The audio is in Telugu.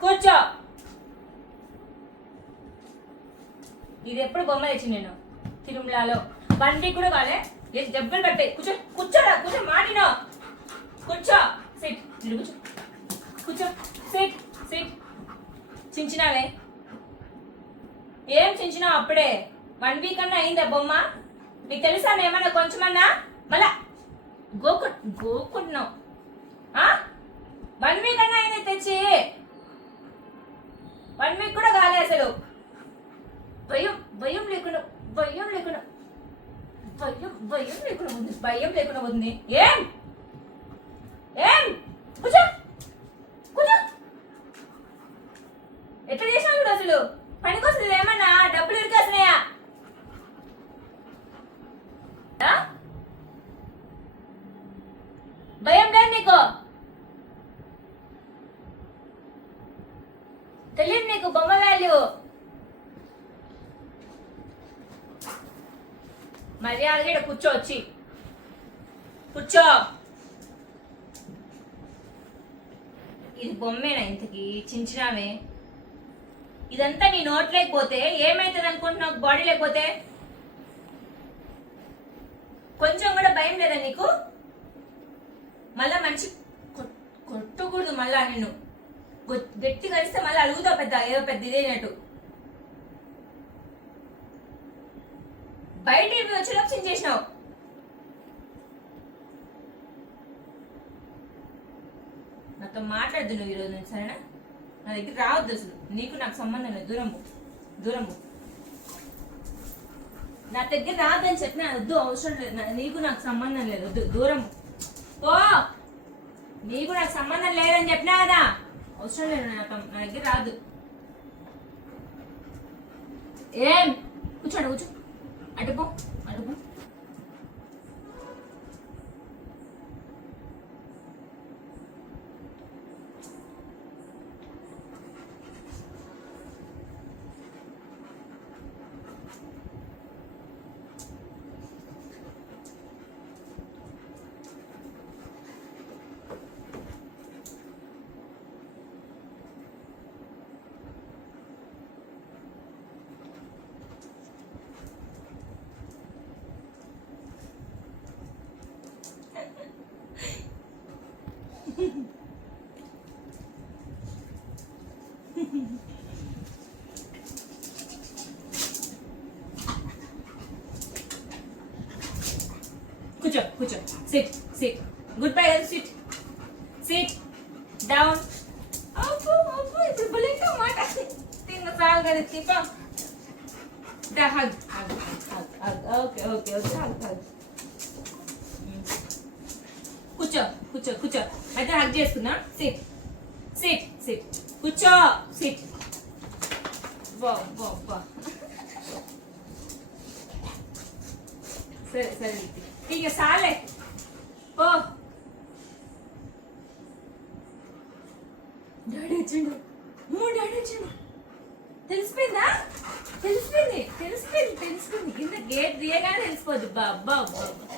కూర్చో. ఇది ఎప్పుడు బొమ్మ తెచ్చి నేను తిరుమలలో. వన్ వీక్ కూడా కాలే. లేదు దెబ్బలు కట్టాయి కూర్చో కూర్చోరా కూర్చో మాటినో. కూర్చో. సిట్. కూర్చో. కూర్చో. Sit sit. చించినావే? ఏం చించినావు అప్పుడే? వన్ వీక్ అన్నా అయిందా బొమ్మ? నీకు తెలుసా ఏమన్నా కొంచెమన్నా? మళ్ళా. గోకు గోకుంటున్నావు వన్ వీక్ కూడా కాలే అసలు. భయం భయం లేకుండా భయం లేకుండా భయం భయం లేకుండా ఉంది భయం లేకుండా ఉంది. ఏం? ఏం? కూర్చో కూర్చో. ఎట్లా చేసినా చూడు అసలు? పనికొస్తుంది ఏమన్నా? డబ్బులు ఇరికేస్తున్నాయా ఆ? భయం లేదు నీకు. తెలియదు నీకు బొమ్మ వాల్యూ మర్యాదగా ఇక్కడ కూర్చో వచ్చి. కూర్చో. ఇది బొమ్మేనా ఇంతకి? చించినామే. ఇదంతా నీ నోట్ లేకపోతే ఏమైతుంది అనుకుంటున్నావు? బాడీ లేకపోతే? కొంచెం కూడా భయం లేదా నీకు? మళ్ళా మంచి కొట్టకూడదు మళ్ళా నేను గట్టి కలిస్తే మళ్ళీ అడుగుతావు పెద్ద ఏదో పెద్ద ఇదేనట్టు. బయట ఇవి వచ్చేలోపు చేసినావు. నాతో మాట్లాడద్దు నువ్వు ఈరోజు నుంచి సరేనా? నా దగ్గర రావద్దు అసలు. నీకు నాకు సంబంధం లేదు. దూరం దూరం నా దగ్గర రావద్దని చెప్పిన వద్దు అవసరం లేదు. నీకు నాకు సంబంధం లేదు. వద్దు. దూరం పో. నీకు నాకు సంబంధం లేదని చెప్పినా కదా. అవసరం లేదు నాకు నా దగ్గర రాదు. ఏం? కూర్చోండి కూర్చో. అటుపో అటుపో కూర్చో కూర్చో sit sit good bye sit sit down అబ్బో అబ్బో ఇప్పుడు బలింగా మాట తిన్న సాల్ కదా తిప్ప దా hug hug hug hug okay okay okay hug hug కూర్చో కూర్చో కూర్చో అయితే హగ్ చేసుకుందాం సిట్ సిట్ సిట్ కూర్చో సిట్ బా బా బా సరే సరే ఇక సాలే ఓ డాడీ వచ్చిండు మూడు డాడీ వచ్చిండు తెలిసిపోయిందా తెలిసిపోయింది తెలిసిపోయింది తెలిసిపోయింది కింద గేట్ తీయగానే తెలిసిపోద్ది బాబా బాబా